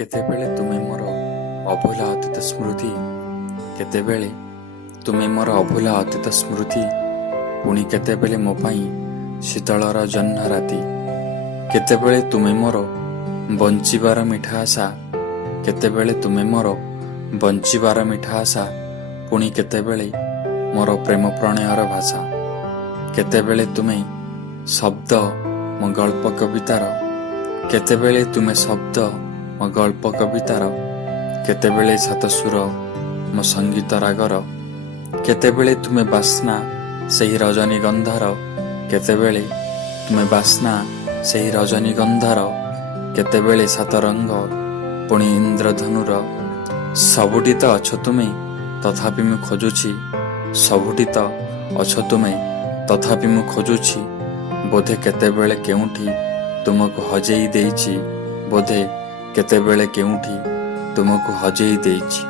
କେତେବେଳେ ତୁମେ ମୋର ଅଭୁଲା ଅତୀତ ସ୍ମୃତି, କେତେବେଳେ ତୁମେ ମୋର ଅଭୁଲା ଅତୀତ ସ୍ମୃତି, ପୁଣି କେତେବେଳେ ମୋ ପାଇଁ ଶୀତଳର ଜହ୍ନ ରାତି। କେତେବେଳେ ତୁମେ ମୋର ବଞ୍ଚିବାର ମିଠା ଆଶା, କେତେବେଳେ ତୁମେ ମୋର ବଞ୍ଚିବାର ମିଠା ଆଶା, ପୁଣି କେତେବେଳେ ମୋର ପ୍ରେମ ପ୍ରଣୟର ଭାଷା। କେତେବେଳେ ତୁମେ ଶବ୍ଦ ମୋ ଗଳ୍ପ କବିତାର, କେତେବେଳେ ତୁମେ ଶବ୍ଦ ମୋ ଗଳ୍ପ କବିତାର, କେତେବେଳେ ସାତସୁର ମୋ ସଙ୍ଗୀତ ରାଗର। କେତେବେଳେ ତୁମେ ବାସ୍ନା ସେହି ରଜନୀଗନ୍ଧାର, କେତେବେଳେ ତୁମେ ବାସ୍ନା ସେହି ରଜନୀଗନ୍ଧାର, କେତେବେଳେ ସାତରଙ୍ଗ ପୁଣି ଇନ୍ଦ୍ରଧନୁର। ସବୁଠି ତ ଅଛ ତୁମେ, ତଥାପି ମୁଁ ଖୋଜୁଛି, ସବୁଠି ତ ଅଛ ତୁମେ, ତଥାପି ମୁଁ ଖୋଜୁଛି। ବୋଧେ କେତେବେଳେ କେଉଁଠି ତୁମକୁ ହଜେଇ ଦେଇଛି, ବୋଧେ କେତେବେଳେ କେଉଁଠି ତୁମକୁ ହଜେଇ ଦେଇଛି।